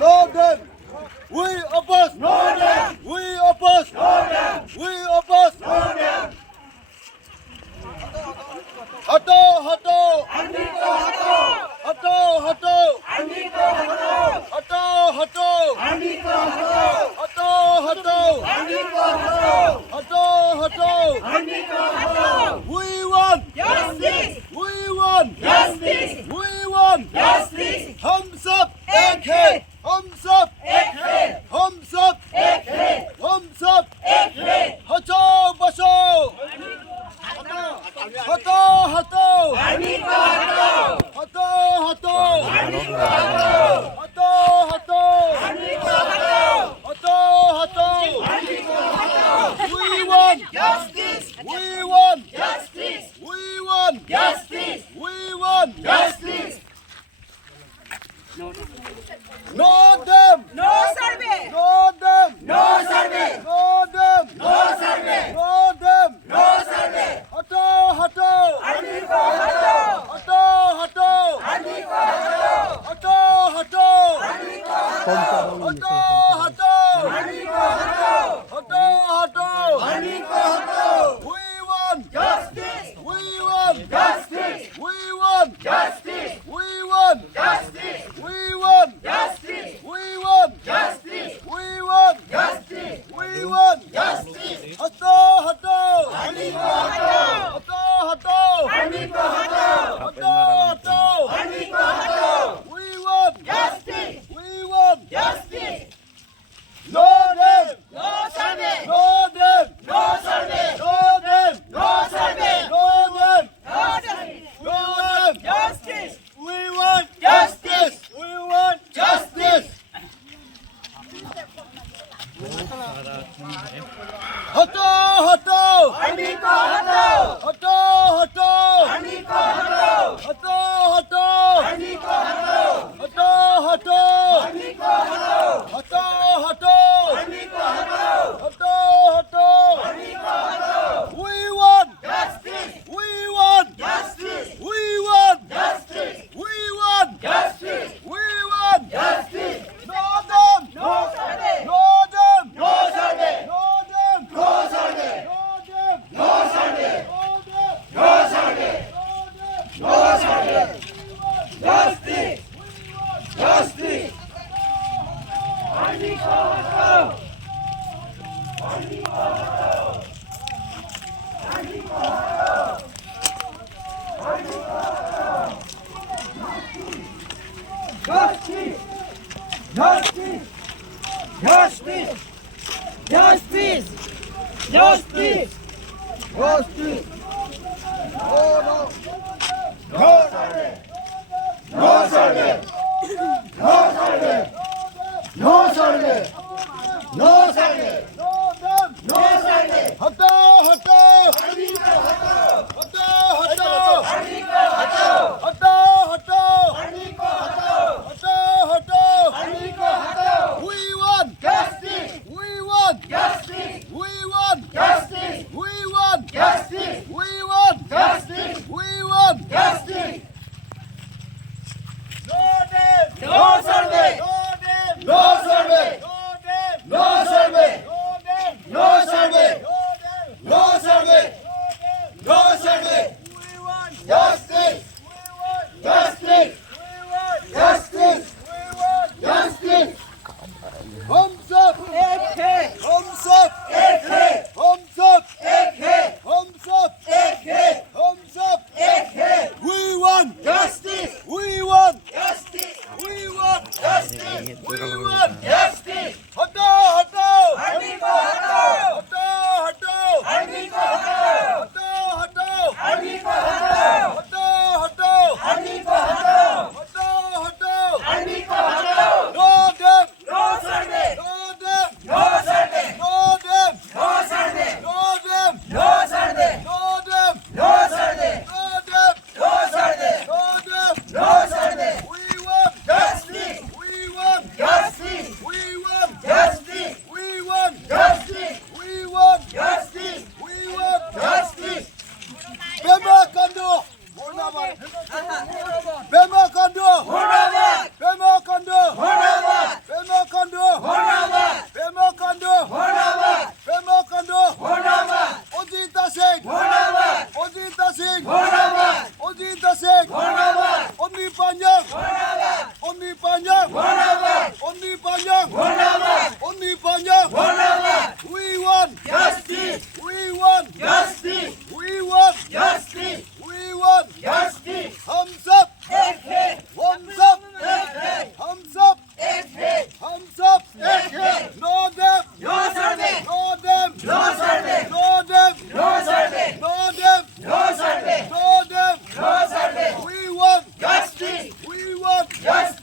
No them. We oppose. No them. We oppose. No them. We oppose. No them. हटो हटो हटो हटो हटो हटो हटो हटो हटो हटो हटो We want justice. We want justice. We want justice. हम सब एक है. हम सब एक है. हम सब एक है. हम सब एक है. हटो बसो. हटो हटो आर्मी को हटो हटो हटो आर्मी को हटो हटो आर्मी को हटो हटो आर्मी को We want justice. We want justice. We want justice. We want justice. No them. No survey. No them. No survey. No them. No survey. No them. No survey. हटो हटो army को हटो हटो हटो आर्मी को हटो हटो हटो आर्मी को हटो हटो आर्मी को हटो हटो हटो आर्मी को हटो We want justice. We want Justice. We want Justice. We want Justice. We want Justice. We want Justice. We want Justice. We want Justice. हटो हटो आर्मी को हटो हटो हटो आर्मी को हटो हटो हटो आर्मी को हटो We want Justice. We want Justice. No them. No survey. No them. No survey. No them. No survey. No them. No justice. No them. Justice. We want Justice. We want justice. हटो हटो army को हटो हटो हटो army को हटो हटो हटो आर्मी को हटो हटो हटो आर्मी को हटो हटो हटो आर्मी को हटो हटो हटो आर्मी को हटो We want Justice. We want Justice. We want Justice. We want Justice. We want Justice. No them. No survey. No them. No survey. No them. No survey. No them. No survey. No them. No survey. No them. No survey. Justice. Justice. Army को हटो army को हटो army को हटो army को हटो Justice. Justice. Justice. Justice. Justice. Justice. No, no. No survey. No survey. No survey. No survey. No survey. No them. No survey. हटो हटो आर्मी को हटो हटो हटो आर्मी को हटो हटो हटो आर्मी को हटो हटो हटो आर्मी को हटो We want Justice. We want Justice. We want Justice. We want Justice. We want Justice. We want Justice. No them. No survey. No them. No survey. No them. No survey. No them. No survey. No them. No survey. No them. No survey. We want Justice. We want Justice. We want Justice. We want Justice. हम सब एक है हम सब एक है हम सब एक है हम सब एक है हम सब एक है We want Justice. We want Justice. We want Justice. We want Justice. हटो हटो आर्मी को हटो हटो हटो आर्मी को हटो हटो हटो आर्मी को हटो हटो हटो आर्मी को हटो हटो हटो आर्मी को हटो No them. No survey. No them. No survey. No them. No survey. No them. No survey. No them. No survey. No them. No survey. No them. No survey. We want Justice. We want Justice. We Onni Panjang. Onni Panjang. Onni Panjang. We want justice. We want justice. We want justice. We want justice. Thumbs up. Thumbs up. Thumbs up. Thumbs up. No them. No survey. No them. No survey. No them. No survey. No them. No survey. No them. No survey. We want justice. We want justice.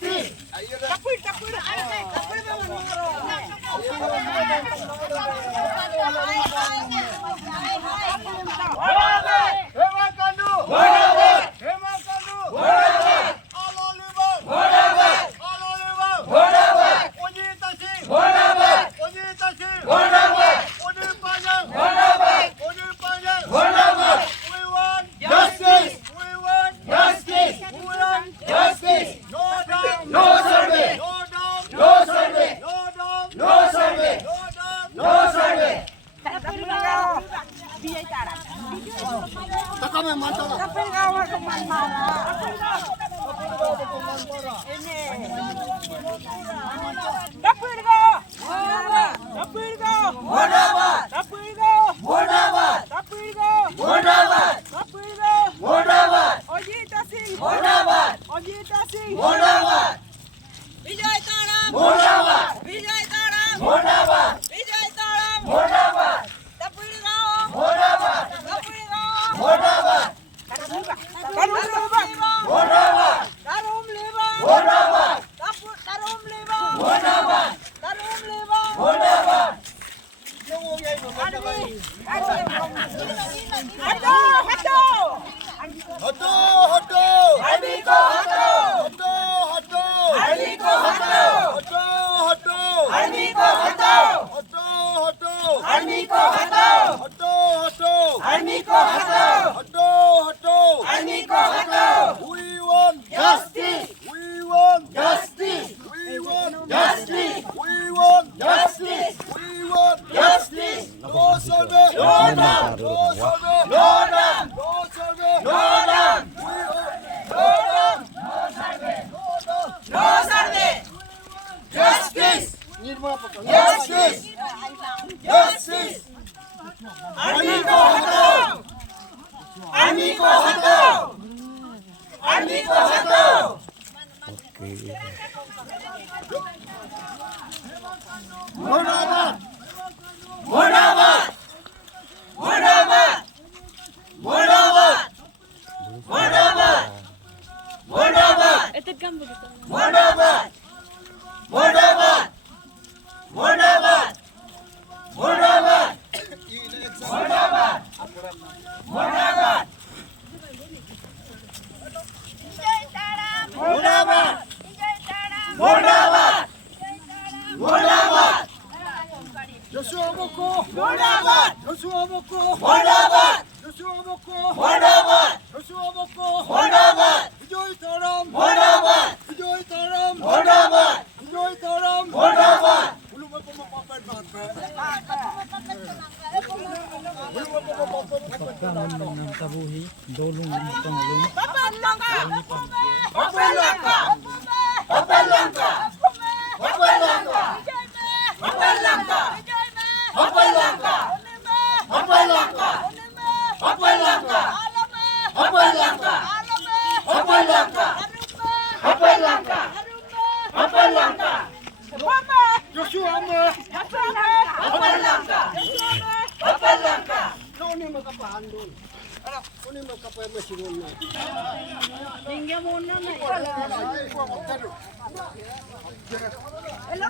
Hello,